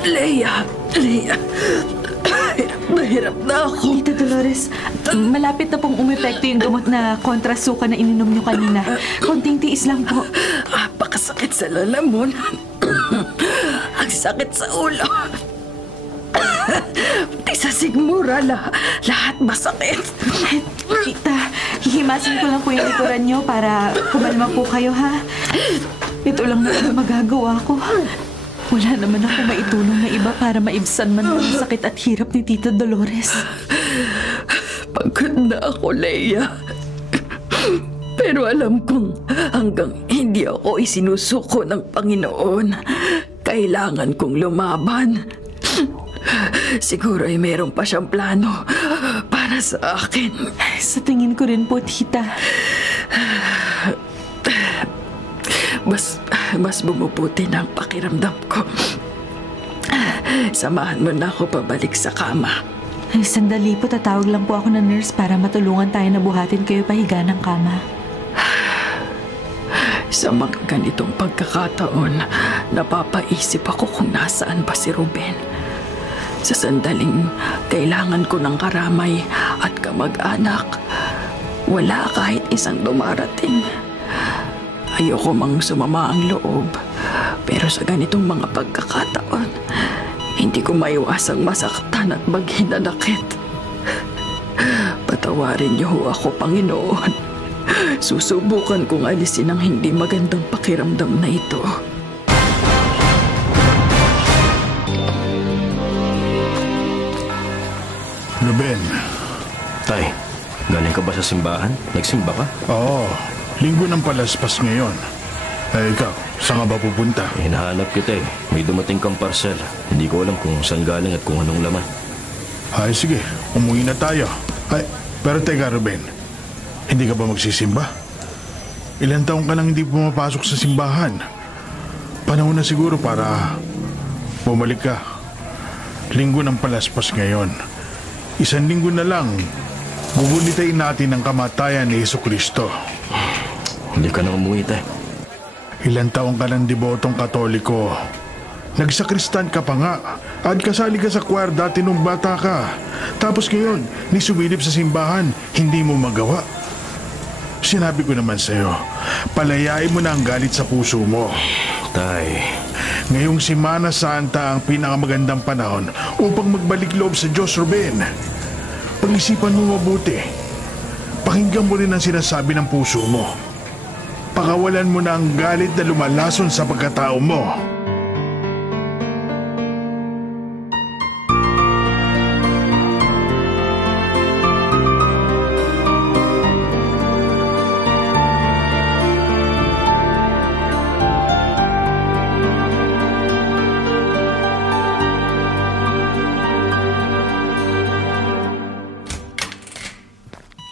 Leia, mahirap na ako. Tita Dolores, malapit na pong umepekto yung gamot na kontrasuka na ininom niyo kanina. Konting tiis lang po. Pakasakit sa lalamunan. Ang sakit sa ulo. Pati sa sigmura, lahat masakit. Tita, hihimasin ko lang po yung likuran niyo para kumalma po kayo, ha? Ito lang na magagawa ko. Wala naman ako maitulong na iba para maibsan man ang sakit at hirap ni Tita Dolores. Pagod na ako, Leia. Pero alam kong hanggang hindi ako isinusuko ng Panginoon, kailangan kong lumaban. Siguro ay meron pa siyang plano para sa akin. Sa tingin ko rin po, Tita. Mas bumubuti na ang pakiramdam ko. Samahan mo na ako pabalik sa kama. Sandali po, tatawag lang po ako ng nurse para matulungan tayo na buhatin kayo pahiga ng kama. Sa mga ganitong pagkakataon, napapaisip ako kung nasaan ba si Ruben. Sa sandaling kailangan ko ng karamay at kamag-anak, wala kahit isang dumarating. Ayoko mang sumama ang loob, pero sa ganitong mga pagkakataon, hindi ko maiwasang masaktan at maghinanakit. Patawarin niyo ho ako, Panginoon. Susubukan kong alisin ang hindi magandang pakiramdam na ito. Ruben. Tay, galing ka ba sa simbahan? Nagsimba ka? Oo, linggo ng palaspas ngayon. Ikaw, saan ka ba pupunta? Hinahanap kita eh. May dumating kang parcel. Hindi ko alam kung saan galing at kung anong laman. Ay, sige, umuwi na tayo. Ay, pero teka, Ruben. Hindi ka ba magsisimba? Ilang taong ka nang hindi pumapasok sa simbahan. Panahon na siguro para bumalik ka. Linggo ng palaspas ngayon. Isang linggo na lang, bubulitayin natin ang kamatayan ni Jesucristo. Hindi ka na umuwi, tay. Ilang taong ka ng debotong Katoliko. Nagsakristan ka pa nga. At kasali ka sa choir dati nung bata ka. Tapos ngayon, ni sumilip sa simbahan, hindi mo magawa. Sinabi ko naman sa'yo, palayain mo na ang galit sa puso mo. Tay, Ngayong Semana Santa ang pinakamagandang panahon upang magbalik loob sa Diyos, Ruben. Pag-isipan mo mabuti. Pakinggan mo rin ang sinasabi ng puso mo. Pakawalan mo na ang galit na lumalason sa pagkatao mo.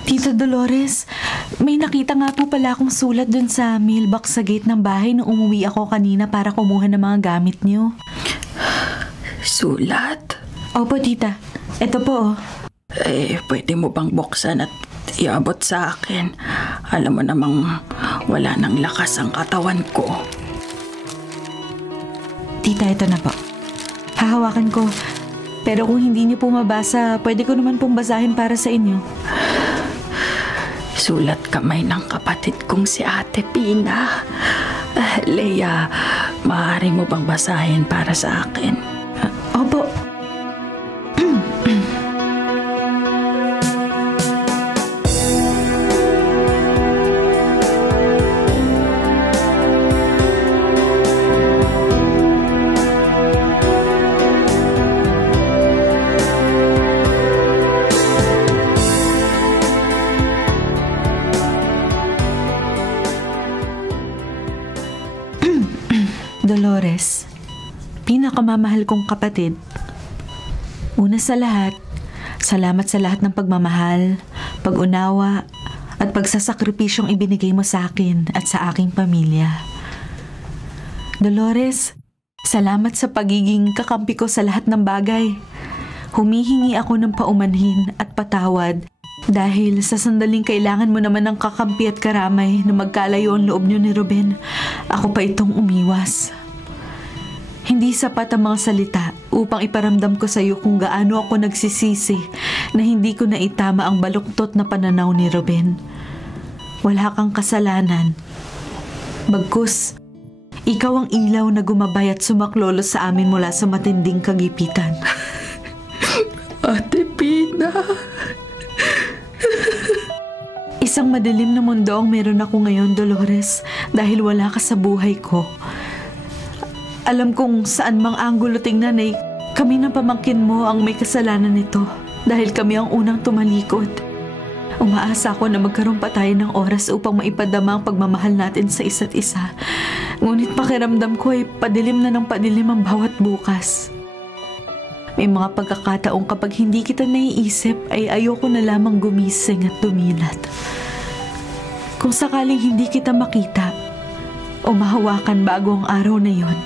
Tita Dolores, may nakita nga po pala akong sulat dun sa mailbox sa gate ng bahay nung umuwi ako kanina para kumuha ng mga gamit niyo. Sulat? Opo, tita. Ito po. Pwede mo bang buksan at iabot sa akin? Alam mo namang wala nang lakas ang katawan ko. Tita, ito na po. Hahawakan ko. Pero kung hindi niyo po mabasa, pwede ko naman pong basahin para sa inyo. Sulat kamay ng kapatid kong si Ate Pina. Leia, maaari mo bang basahin para sa akin? Opo. Dolores, pinakamamahal kong kapatid. Una sa lahat, salamat sa lahat ng pagmamahal, pag-unawa, at pagsasakripisyong ibinigay mo sa akin at sa aking pamilya. Dolores, salamat sa pagiging kakampi ko sa lahat ng bagay. Humihingi ako ng paumanhin at patawad dahil sa sandaling kailangan mo naman ng kakampi at karamay na magkalayo ang loob niyo ni Ruben, ako pa itong umiwas. Hindi sapat ang mga salita upang iparamdam ko sa iyo kung gaano ako nagsisisi na hindi ko naitama ang baluktot na pananaw ni Ruben. Wala kang kasalanan. Bagkus, ikaw ang ilaw na gumabay at sumaklolo sa amin mula sa matinding kagipitan. Ate Pina. Isang madilim na mundo ang meron ako ngayon, Dolores, dahil wala ka sa buhay ko. Alam kong saan mang anggulo tingnan ay kami ng pamangkin mo ang may kasalanan nito dahil kami ang unang tumalikod. Umaasa ako na magkaroon pa tayo ng oras upang maipadama ang pagmamahal natin sa isa't isa. Ngunit pakiramdam ko ay padilim na ng padilim ang bawat bukas. May mga pagkakataong kapag hindi kita naiisip ay ayoko na lamang gumising at dumilat. Kung sakaling hindi kita makita o mahawakan bago ang araw na yon,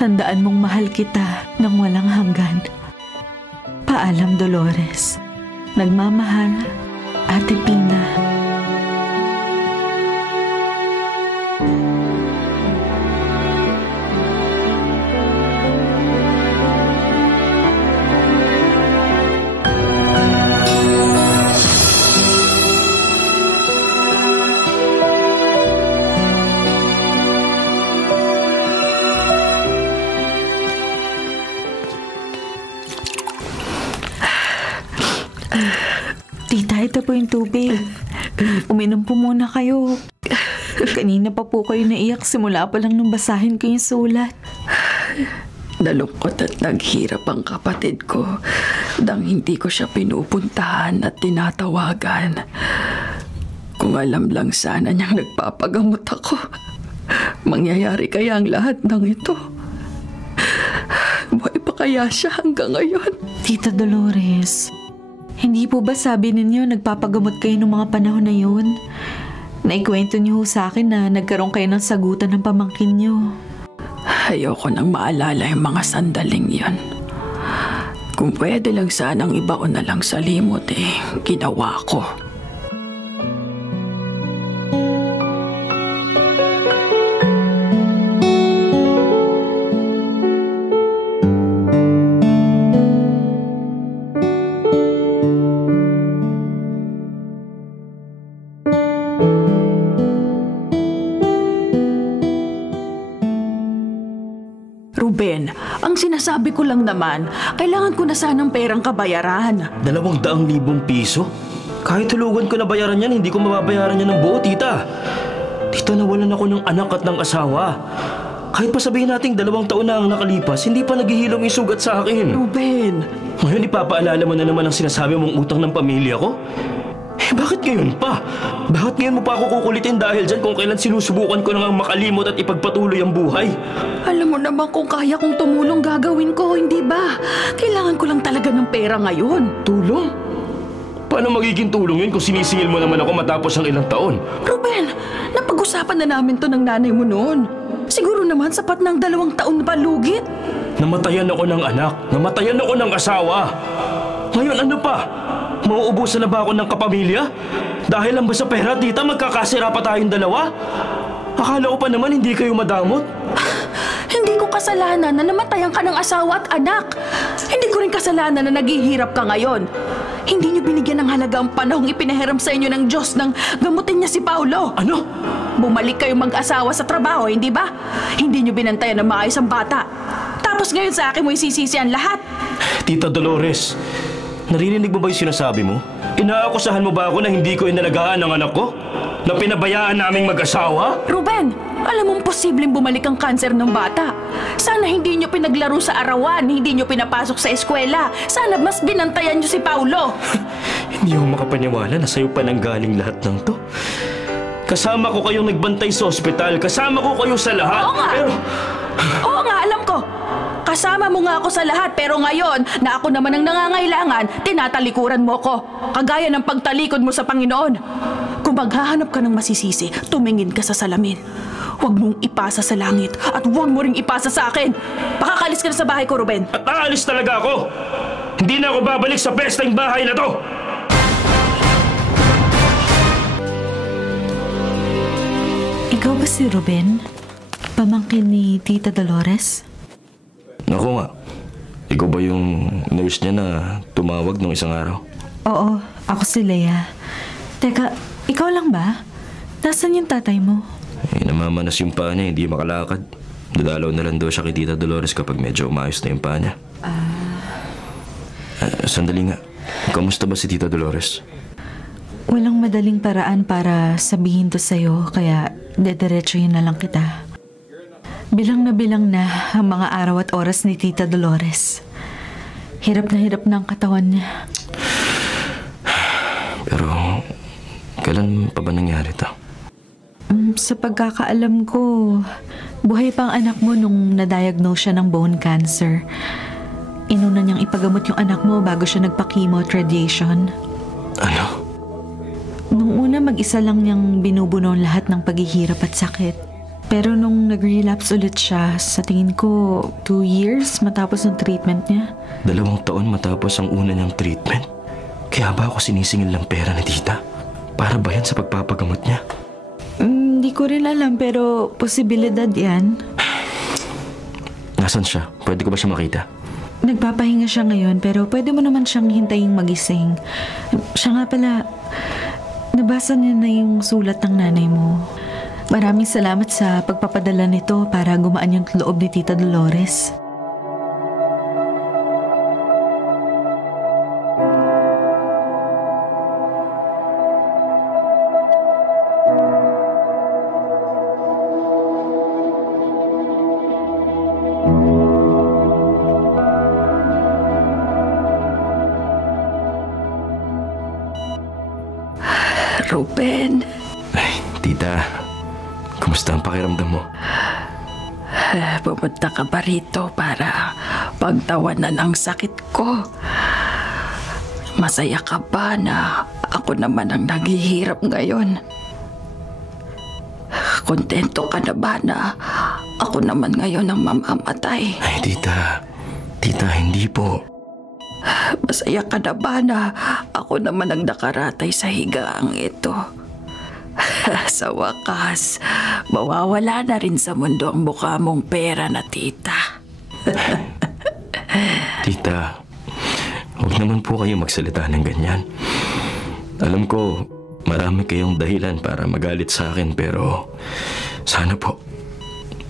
tandaan mong mahal kita ng walang hanggan. Paalam, Dolores. Nagmamahal, Ate Pina. Tita, ito po yung tubig. Uminom po muna kayo. Kanina pa po kayo naiyak simula pa lang nung basahin ko yung sulat. Nalungkot at naghirap ang kapatid ko dang hindi ko siya pinupuntahan at tinatawagan. Kung alam lang sana niyang nagpapagamot ako, mangyayari kaya ang lahat ng ito? Buhay pa kaya siya hanggang ngayon? Tita Dolores, hindi po ba sabi ninyo nagpapagamot kayo ng mga panahon na yun? Naikwento niyo sa akin na nagkaroon kayo ng sagutan ng pamangkin niyo. Ayoko nang maalala yung mga sandaling yon. Kung pwede lang sanang ibaon na lang sa limot ginawa ko. sinasabi ko lang naman, kailangan ko na sanang perang kabayaran. 200,000 piso? Kahit tulugan ko na bayaran yan, hindi ko mababayaran yan ng buo, tita. Tita, nawalan ako ng anak at ng asawa. Kahit pa sabihin nating 2 taon na ang nakalipas, hindi pa naghihilom yung sugat sa akin. Ruben! Ngayon ipapaalala mo na naman ang sinasabi mong utang ng pamilya ko? Bakit ngayon pa? Bakit ngayon mo pa ako kukulitin dahil dyan kung kailan sinusubukan ko na nga makalimot at ipagpatuloy ang buhay? Alam mo naman kung kaya kong tumulong gagawin ko, hindi ba? Kailangan ko lang talaga ng pera ngayon. Tulong? Paano magiging tulong yun kung sinisingil mo naman ako matapos ang ilang taon? Ruben, napag-usapan na namin to ng nanay mo noon. Siguro naman sapat ng 2 taon na palugit. Namatayan ako ng anak. Namatayan ako ng asawa. Ngayon ano pa? Mauubusan na ba ako ng kapamilya? Dahil lang ba sa pera, tita, magkakasira pa tayong dalawa? Akala ko pa naman hindi kayo madamot. Hindi ko kasalanan na namatayan ka ng asawa at anak. Hindi ko rin kasalanan na naghihirap ka ngayon. Hindi niyo binigyan ng halaga ang panahong ipinahiram sa inyo ng Diyos nang gamutin niya si Paulo. Ano? Bumalik kayo mag-asawa sa trabaho, hindi ba? Hindi niyo binantayan ng maayos ang bata. Tapos ngayon sa akin mo isisisi ang lahat. Tita Dolores, narinig mo ba yung sinasabi mo? Inaakusahan mo ba ako na hindi ko inalagaan ang anak ko? Na pinabayaan naming mag-asawa? Ruben, alam mong posibleng bumalik ang kanser ng bata. Sana hindi niyo pinaglaro sa arawan, hindi niyo pinapasok sa eskwela. Sana mas binantayan niyo si Paulo. Hindi ako makapaniwala na sa'yo pa nanggaling lahat ng to. Kasama ko kayong nagbantay sa ospital. Kasama ko kayo sa lahat. Oo nga. Oo nga, alam ko. Kasama mo nga ako sa lahat, pero ngayon na ako naman ang nangangailangan, tinatalikuran mo ko. Kagaya ng pagtalikod mo sa Panginoon. Kung maghahanap ka ng masisisi, tumingin ka sa salamin. Huwag mong ipasa sa langit at huwag mo ring ipasa sa akin. Pakakalis ka na sa bahay ko, Ruben. At aalis talaga ako. Hindi na ako babalik sa pesteng bahay na to. Ikaw ba si Ruben? Pamangkin ni Tita Dolores? Naku nga. Ikaw ba yung nurse niya na tumawag nung isang araw? Oo, ako si Leia. Teka, ikaw lang ba? Nasaan yung tatay mo? Namamanas yung paa niya, hindi makalakad. Dadalaw na lang daw siya kay Tita Dolores kapag medyo umayos na yung paa niya. Sandali nga. Kamusta ba si Tita Dolores? Walang madaling paraan para sabihin to sa'yo, kaya dediretsuhin na lang kita. Bilang na ang mga araw at oras ni Tita Dolores. Hirap na ang katawan niya. Pero, kailan pa ba nangyari to? Sa pagkakaalam ko, buhay pa ang anak mo nung na-diagnose siya ng bone cancer. Inuna niyang ipagamot yung anak mo bago siya nagpa-chemo at radiation. Ano? Nung una, mag-isa lang niyang binubuno lahat ng paghihirap at sakit. Pero nung nag-relapse ulit siya, sa tingin ko, 2 years matapos ng treatment niya. 2 taon matapos ang una niyang treatment? Kaya ba ako sinisingil ng pera ni tita? Para ba yan sa pagpapagamot niya? Hindi ko rin alam, pero posibilidad yan. Nasaan siya? Pwede ko ba siya makita? Nagpapahinga siya ngayon, pero pwede mo naman siyang hintayin magising. Siya nga pala, nabasa niya na yung sulat ng nanay mo. Maraming salamat sa pagpapadala nito para gumaan yung loob ni Tita Dolores. Ruben. Ay, tita. Kumusta ang pakiramdam mo? Pumunta ka ba rito para pagtawanan ang sakit ko? Masaya ka ba na ako naman ang naghihirap ngayon? Kontento ka na ba na ako naman ngayon ang mamamatay? Ay, tita. Tita, hindi po. Masaya ka na ba na ako naman ang nakaratay sa higaang ito? Sa wakas, mawawala na rin sa mundo ang mukha mong pera na tita. Tita, huwag naman po kayo magsalita ng ganyan. Alam ko, marami kayong dahilan para magalit sa akin, pero sana po,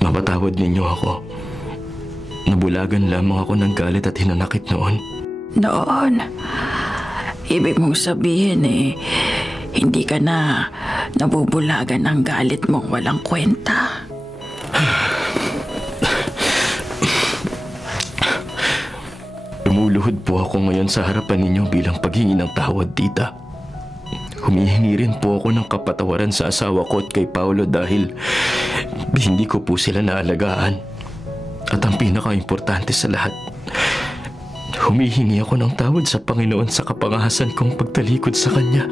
mapatawad ninyo ako. nabulagan lamang ako ng galit at hinanakit noon. Noon, ibig mong sabihin hindi ka na nabubulagan ng galit mong walang kwenta. Lumuluhod po ako ngayon sa harapan ninyo bilang paghingi ng tawad, tita. Humihingi rin po ako ng kapatawaran sa asawa ko at kay Paolo dahil hindi ko po sila naalagaan. At ang pinaka-importante sa lahat, humihingi ako ng tawad sa Panginoon sa kapangahasan kong pagtalikod sa Kanya.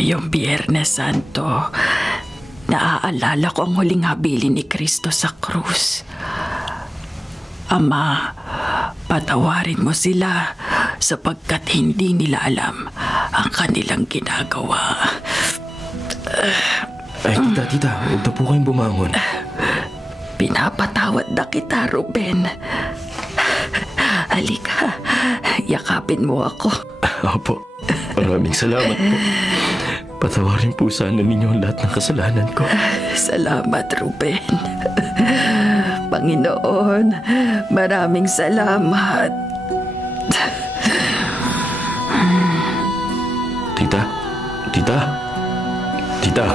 Ngayong Biyernes Santo, naaalala ko ang huling habilin ni Kristo sa krus. Ama, patawarin mo sila sapagkat hindi nila alam ang kanilang ginagawa. Ay, tita, huwag na po kayong bumangon. Pinapatawad na kita, Ruben. Halika, yakapin mo ako. Opo, maraming salamat po. Patawarin po sana ninyo ang lahat ng kasalanan ko. Salamat, Ruben. Panginoon, maraming salamat. Tita? Tita? Tita?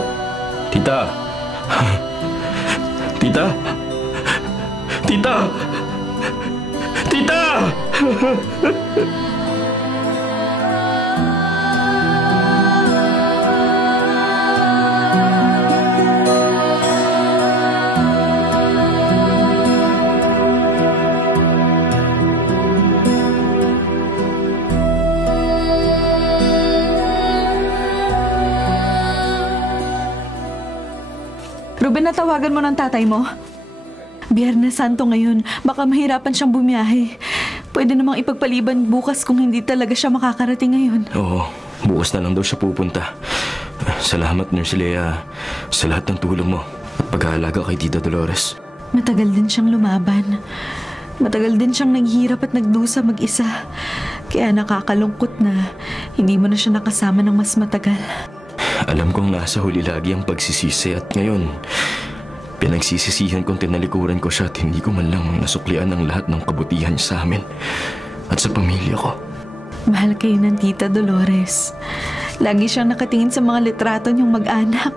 Tita? Tita? Tita? Tita! Ruben, natawagan mo ng tatay mo? Biyernes Santo ngayon, baka mahirapan siyang bumiyahe. Pwede namang ipagpaliban bukas kung hindi talaga siya makakarating ngayon. Oo, bukas na lang daw siya pupunta. Salamat, Nurse Lea, sa lahat ng tulong mo at pag-aalaga kay Tita Dolores. Matagal din siyang lumaban. Matagal din siyang naghihirap at nagdusa mag-isa. Kaya nakakalungkot na hindi mo na siya nakasama ng mas matagal. Alam kong nasa huli lagi ang pagsisisi at ngayon, pinagsisisihan kong tinalikuran ko siya at hindi ko man lang nasuklian ang lahat ng kabutihan niya sa amin at sa pamilya ko. Mahal kayo ng Tita Dolores. Lagi siyang nakatingin sa mga litrato niyong mag-anak.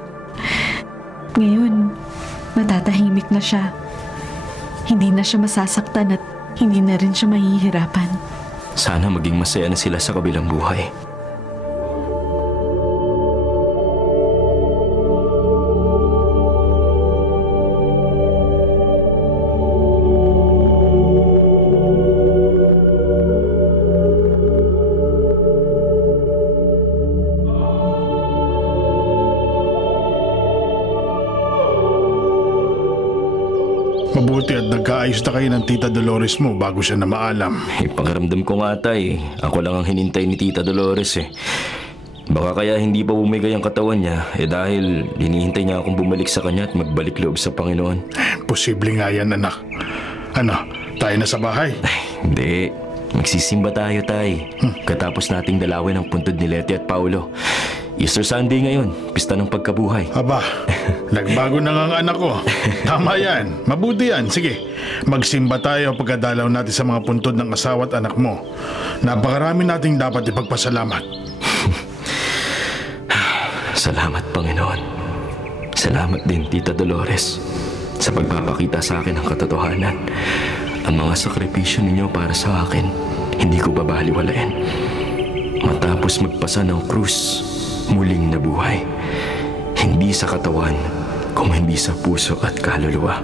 Ngayon, matatahimik na siya. Hindi na siya masasaktan at hindi na rin siya mahihirapan. Sana maging masaya na sila sa kabilang buhay. Mabuti at nagkaayos na kayo ng Tita Dolores mo bago siya na maalam. Pakiramdam ko nga tay, ako lang ang hinintay ni Tita Dolores eh. Baka kaya hindi pa bumigay ang katawan niya dahil hinihintay niya akong bumalik sa kanya at magbalik loob sa Panginoon. Posible nga yan, anak. Ano, tayo na sa bahay? Hindi, magsisimba tayo tay. Katapos nating dalawin ang puntod ni Leti at Paulo. Easter Sunday ngayon, pista ng pagkabuhay. Aba, nagbago na nga ang anak ko. Tama yan, mabuti yan. Sige, magsimba tayo pagkadalaw natin sa mga puntod ng asawa at anak mo. Napakarami nating dapat ipagpasalamat. Salamat, Panginoon. Salamat din, Tita Dolores, sa pagpapakita sa akin ng katotohanan. Ang mga sakripisyo ninyo para sa akin, hindi ko babaliwalain. Matapos magpasa ng krus, muling nabuhay. Hindi sa katawan, kung hindi sa puso at kaluluwa.